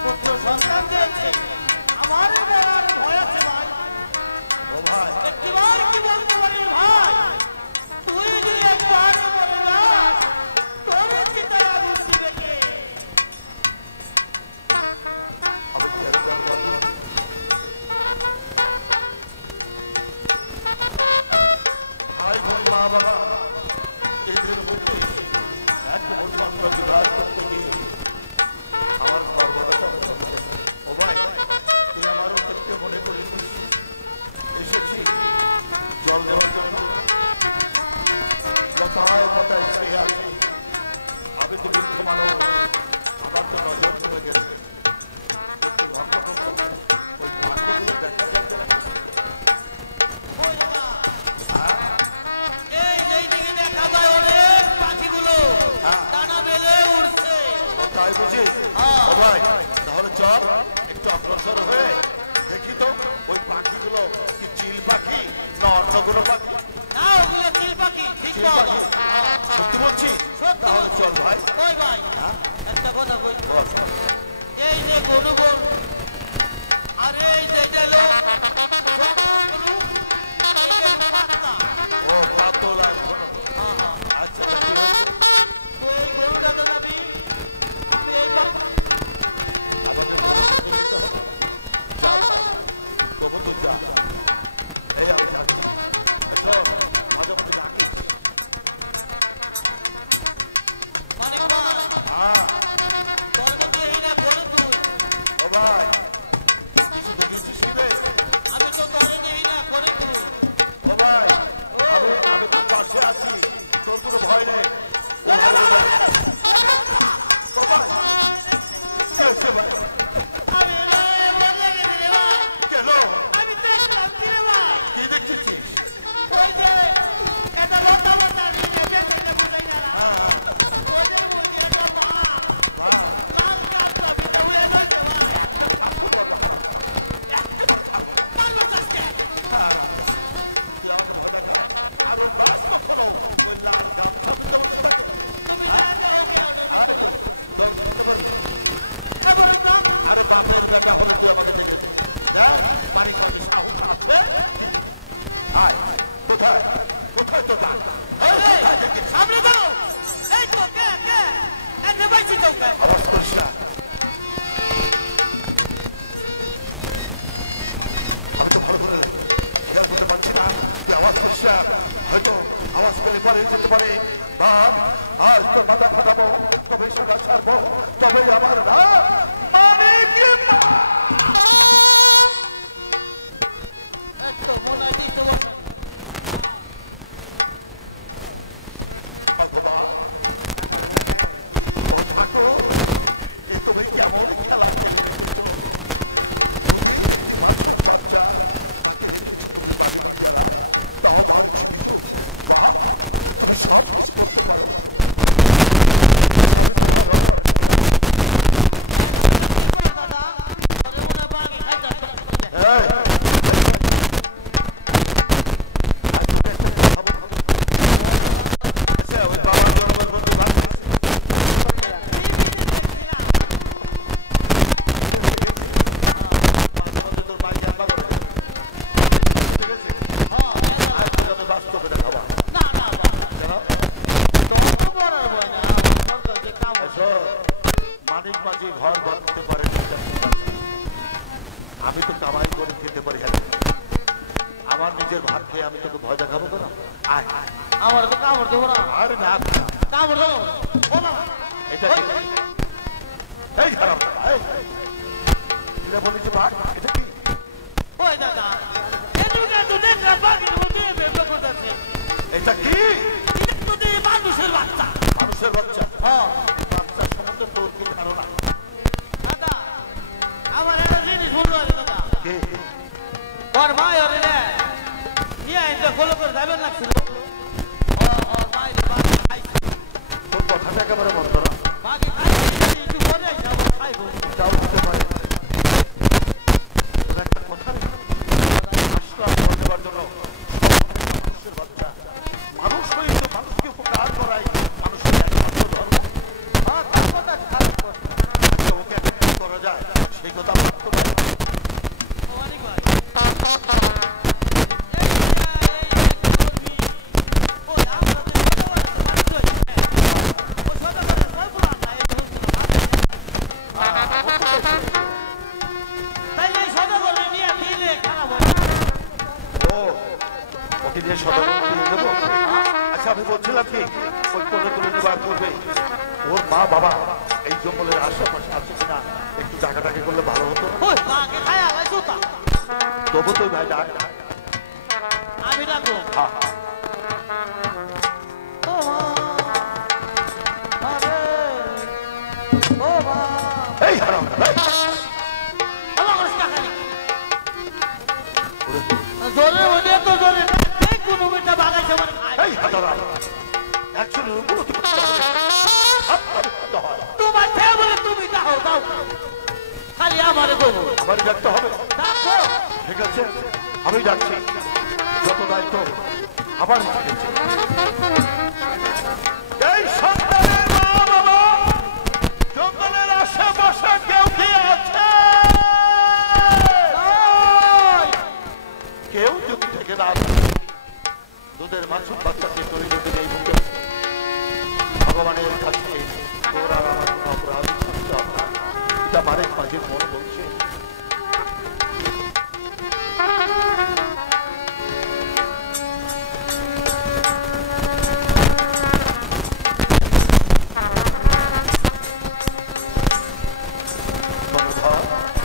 পুত্র সন্তান দিয়েছে আমার বলার ভয় আছে ভাই ও ভাই একটিবার কি বলতে পারি ভাই তুই যদি একবার বলে যাস তোর চিতায় আগুন দিবে কে আমি কেন করবো ভাই বোন মা বাবা এদের মধ্যে এক মুসলমান জোগাড় করতে গিয়ে আমার ঘর বাড়াটা ও ভাই তুই আমারও দেখতে মনে করে এসেছি জল দেওয়ার জন্য লতায় লতায় শুয়ে আছি আমি তো বৃদ্ধ মানুষ আমার তো নজর চলে গেছে একটু লক্ষ্য করতো ওই পাখিগুলো দেখা যাচ্ছে না ওই দাদা এই যেই দিকে দেখা যায় অনেক পাখিগুলো ডানা মেলে উড়ছে ও তাই বুঝি ও ভাই তাহলে চল একটু অগ্রসর হয়ে দেখি তো ওই পাখিগুলো কি চিল পাখি না অন্য কোনো পাখি না ওগুলো চিল পাখি ঠিক চিল পাওয়া পাখি যায়। সত্যি বলছি সত্যি তাহলে বলছি। চল ভাই ওই ভাই একটা কথা কই বল এই যে গরু বল আর এই যে লোক ও পাতল আর ঘন আচ্ছা তা কি হয়েছে তো এই গরুটা তো যাবি তুই এই আমাকে বলে দিতে হবে যা ভাই তবু তো যা এই আমি যাচ্ছি শোন মাঝে মাঝে ডাকিস মানে ভাই হ্যাঁ তোর মধ্যে এই না বলে তুই ও ভাই কিছু দেখেছিস কি রে আমি তো তোরে নেই না করে তুই ও ভাই আমি তোর পাশে আছি তোর কোনো ভয় নেই ও ভাই কি হচ্ছে ভাই আমি বলে গেছি রে ভাই কেন আমি দেখলাম কি রে ভাই কি দেখছিস ওই যে এটা লতা লতা নিয়ে বেঁচে বুঝাই না হ্যাঁ ওদের মধ্যে একটা মা বাহ লাল কাপড় ভিতরে উড়ে লইছে ভাই পারবো আজকে তুই আমাকে ভয় দেখা আর ওর বাস কখনো ওই লাল গামছা পিতে বসে থাকে তুমি জানো ওকে আরে তোর দেখতে পারবি এবার না আরে বাপের বেটা হলে তুই আমাকে দেখে দেখ মানিক মাঝে সাহস আছে আয় কোথায় কোথায় তো সামনে দাও এই তো কে এনে বাইছি তো কে আওয়াজ করিস না আমি তো ভালো করে খেয়াল করতে পারছি না তুই আওয়াজ করিস না হয়তো আওয়াজ পেলে পরে যেতে পারে বাপ আজ তোর মাথা ফাটাবো তবে সাদা ছাড়বো তবে আমার না এত মনে দিতে বসা ভগবান ও ঠাকুর এ তুমি কেমন খেলা খেলে রেখেছ দুদিন একটি মাছুর বাচ্চা তাকে রেখেছো তুমি বাড়ি যারা তাও বার জীবিত বাহ তুমি সব কিছু করতে পারো আমি তোমার রক্ষা কি কর দাদা আরে ওনা বাগে খাইতা এই, এই, আজ তোকে একটা কথা বলবো আচ্ছা ওই বাবার জন্মের পর তুই ভাবছিস টিভিতে এসে গেছি মাঝে মাঝে তোর মাই জ্ঞানবা করে গেছে ঠিক আছে আজ তোকে আমি বাস্তবে দেখাবা না না কেন তোর তো বড় বই না আমার সরকার যে কাম এসো মানিক মাঝি ঘর বাঁধতে পারেনি আমি তো কামাই করে খেতে পারি আমার নিজের ভাত খেয়ে আমি তোকে ভয় দেখাবো কেন আয় আমার তো কামড় দেবো না আরে না কামড় দেবো এটা এই খারাপ তুই বলিস ভাগ এটা কি ওই দাদা এদিকে তো দেখলাম বাঘের মধ্যে ব্যবসা করতেছে এটা কি এটা তো মানুষের বাচ্চা মানুষের বাচ্চা হ্যাঁ এই বাচ্চার সম্বন্ধে তোর কি ধারণা দাদা আমার একটা জিনিস বললো দাদা কে ওর মা ওরে নিয়ে আইতে ফলো করে যাবেন লাগছিল ওর মায়ের বাঘ খাইছে তোর কথাটা একেবারে বন্ধ না বাঘে খাইছে এটা একটু পরে আইসে আবার খাইবো যাও হতে পারে তোর একটা কথা নেই আসলাম জল দেবার জন্য সব একটা মানুষের বাচ্চা মানুষ হয়েই তো মানুষকে উপকার করাই মানুষের একমাত্র ধর্ম হ্যাঁ তার কথা খারাপ কথা আচ্ছা ওকে এখন কি করা যায় সেই কথা ভাবতো ভাই অনেক ভাই এই কি করবি ওই আমরা যে সদাগরের বাড়ি যাই ওই সদাগরের বই বলার না এই বলছিলাম মাথায় না তাই এই সদাগরের নিয়ে দিলে খারাপ হয় ও ওকে দিয়ে সদর দিয়ে দেবো আচ্ছা আমি বলছিলাম কি ওই কোলে তুলে নেবার করবে ওর মা বাবা এই জঙ্গলের আশেপাশে আছে কিনা একটু ডাকাডাকি করলে ভালো হতো ওই মাকে খায় আলাই জুতা তবু তো ভাই ডাক আমি ডাকবো হ্যাঁ ও মা আরে ও মা এই হারাম আমার কাছে টাকা নেই জোরে ওই তো জোরে এই কোনো বেটা বাগাইছে আমার খায় এই হারাম অ্যাকচুয়ালি উন্নতি করতে হবে তোমার খেয়ে বলে তুমি দাও দাও খালি আমারে করবো আমারই ডাকতে হবে ডাকো ঠিক আছে আমি ডাকছি যত দায়িত্ব আবার ঠিক আছে এই সন্তানের মা বাবা জঙ্গলের আশেপাশে কেউ কি আছে কেউ যদি থেকে না থাকে দুধের মাছুর বাচ্চাকে তৈরি যদি এই বুকে ভগবানের কাছে তোর আর আমার কোনো অপরাধ শাস্তি হবে না এটা মারেক মাঝের মন বলছে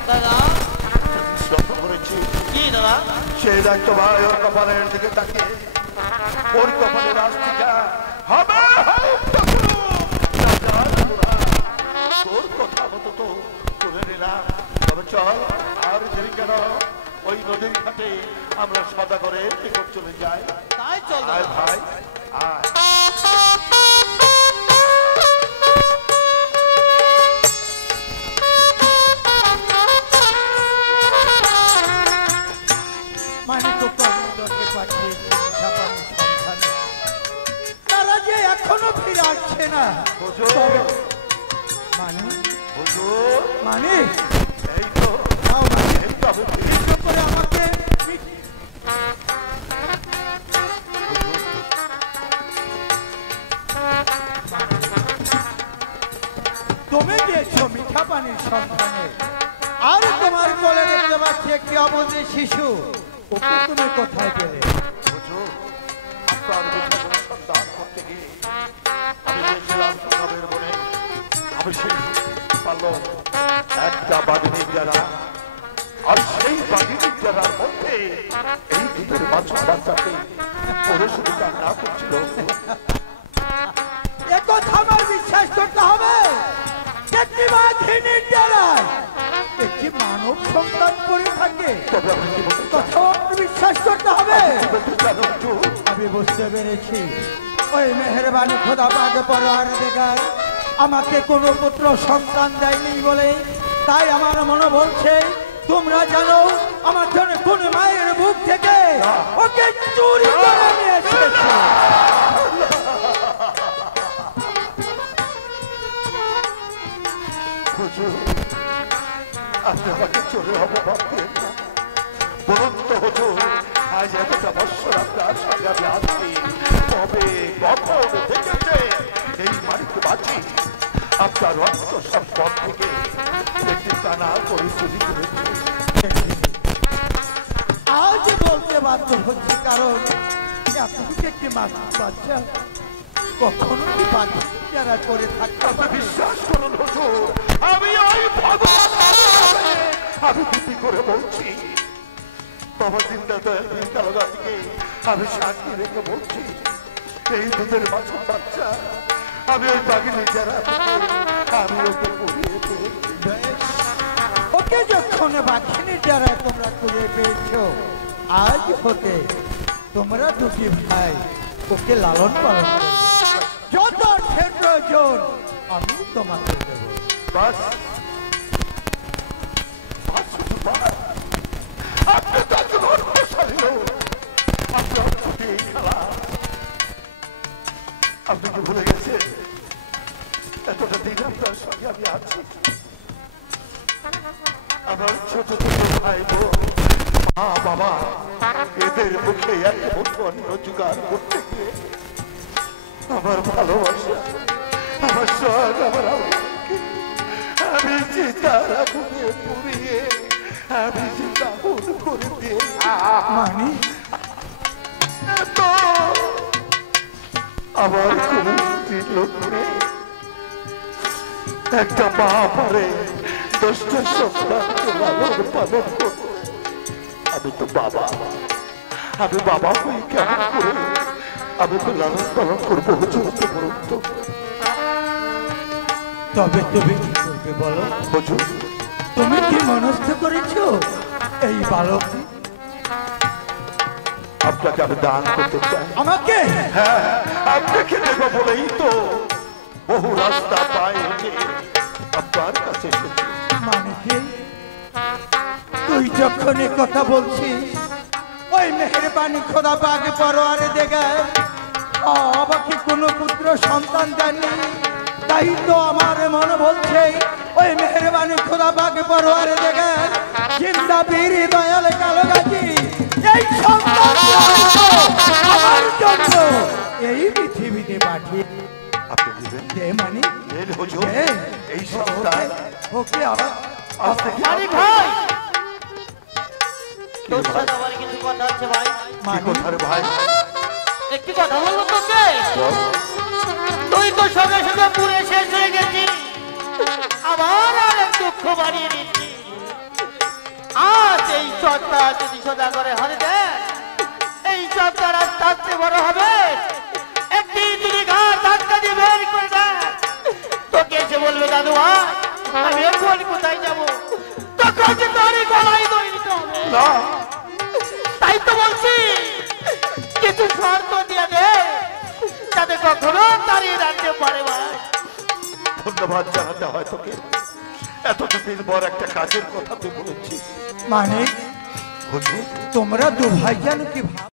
দাদা লক্ষ্য করেছি কি দাদা সেই দেখতো ভাই ওর কপালের দিকে তাকিয়ে ওর কপালের আস্তিকা হবে রাজার ঘোড়া তোর কথা মতো তো তুলে নিলাম তবে চল আর দেরি কেন ওই নদীর ঘাটে আমরা সদা করে নিকট চলে যাই তাই চল আয় ভাই আয় তারা যে এখনো ফিরে আসছে না মানে এই তো তাও মানে এই তো আমি ফিরে শীঘ্র করে আমাকে তুমি দিয়েছো মিঠা পানির সন্ধানে আর তোমার কোলে দেখতে পাচ্ছি একটি অবুঝে শিশু ওকে তুমি কোথায় পেলে হুজুর আপনার বিধানের সন্ধান করতে গিয়ে আমি গিয়েছিলাম কবের বনে আমি সেই পারলো একটা বাঘিনীর যারা আর সেই বাঘিনীর যারার মধ্যে এই দুধের মাছ বাচ্চাকে পরে শুধু কান্না করছিল একথা আমার বিশ্বাস করতে হবে একটি বাঘিনীর দ্বারায় একটি মানব সন্তান করে থাকে তবে আপনি কি বলতে কথা বিশ্বাস করতে হবে জানো হুজুর? আমি বুঝতে পেরেছি ওই মেহেরবানি খোদা পাক পরওয়ারদিগার আমাকে কোনো পুত্র সন্তান দেয়নি বলে তাই আমার মনে বলছে তোমরা জানো আমার জন্য কোন মায়ের বুক থেকে ওকে চুরি করে নিয়ে এসেছে হুজুর আপনি আমাকে চোরের অপবাদ দিয়েন না। বলুন তো হুজুর, আজ এতটা বৎসর আপনার সঙ্গে আমি আছি, তবে কখন দেখেছে এই মানিক বাঁচি আপনার রক্ত সম্পদ থেকে একটি টানা করে চুরি করেছে? দেখিনি। আজ বলতে বাধ্য হচ্ছে, কারণ এতটুকু একটি বাচ্চা কখনো কি বাকি যারা করে থাকতে আপনি বিশ্বাস করুন হুজুর, আমি ওই ভগবান আমি বিক্রি করে বলছি, বাবা জিন্দা দয়াল কালগাছিকে আমি সাক্ষী রেখে বলছি, এই দুধের মাছের বাচ্চা আমি ওই বাগিনী যারা আমি ওকে পড়িয়ে পেয়েছি। ওকে যখন বাঘিনীর দ্বারা তোমরা খুঁজে পেয়েছ, আজ হতে তোমরা দুটি ভাই ওকে লালন পালন করবে। যত অর্থের প্রয়োজন আমি তোমাকে দেব। বাস বাস হুজুর বাস, আপনি তো একজন অর্থশালী লোক, আপনি অর্থ দিয়ে খেলা। আপনি কি ভুলে গেছেন এতটা দিন আপনার সঙ্গে আমি আছি? আমার ছোট ছোট ভাই বোন, মা বাবা, এদের মুখে এক মুঠো অন্ন জোগাড় করতে গিয়ে আমার ভালোবাসা, আমার শখ, আমার আল্লাহকে আমি চিতার আগুনে পুড়িয়ে আমি যে দাফন করে দিয়ে মানে তো আমার কোন স্ত্রী লোক নেই। একটা মা পারে 10টা সন্তানকে লালন পালন করতে, আমি তো বাবা, আমি বাবা হয়ে কেমন করে আমি তো লালন পালন করবো হুজুর? তো বলুন তো। তবে তুমি কি করবে বলো? হুজুর তুমি কি মনস্থ করেছো এই বালক আপনাকে আমি দান করতে চাই। আমাকে? হ্যাঁ, আপনাকে দেবো বলেই তো বহু রাস্তা পায়ে হেঁটে আপনার কাছে এসেছি। মানে কি? তুই যখন এ কথা বলছিস, ওই মেহেরবানি খোদা পাকে পরোয়ারে দেগা আমাকে কোনো পুত্র সন্তান দেননি, তাই তো আমার মনে বলছে ওই মেহেরবানি খোদা পাকে পরোয়ারে দেগা জিন্দা বীর দয়াল কালগাছি এই সন্তান আমার জন্য এই পৃথিবীতে পাঠিয়ে আপনি দিবেন? দে। মানে এই হুজুর, দে। এই সপ্তাহে ওকে আবার আজ থেকে মানিক ভাই, তোর সাথে আমার কিছু কথা আছে ভাই। কি কথা রে ভাই? একটি কথা বলবো তোকে। তুই তো সঙ্গে সঙ্গে পুরে শেষ হয়ে গেছিস, আবার অনেক দুঃখ বাড়িয়ে দিচ্ছি। আজ এই সত্তা যদি সোজা করে হাতে দেয়, এই সত্তার আস্তে আস্তে বড় হবে। একটি যদি ঘাট ধাক্কা দিয়ে বের করে দেয়, তোকে এসে বলবে দাদু ভাই আমি এখন কোথায় যাবো, তখন যে তোরই গলায় দড়ি দিতে হবে। না, তাই তো বলছি কিছু শর্ত দিয়ে দে, যাতে কখনো দাঁড়িয়ে রাখতে পারে ভাই। ধন্যবাদ জানাতে হয় তোকে, এতদিন পর একটা কাজের কথা তুই বলেছিস। মানে হুজুর তোমরা দু ভাই জানো কি ভাব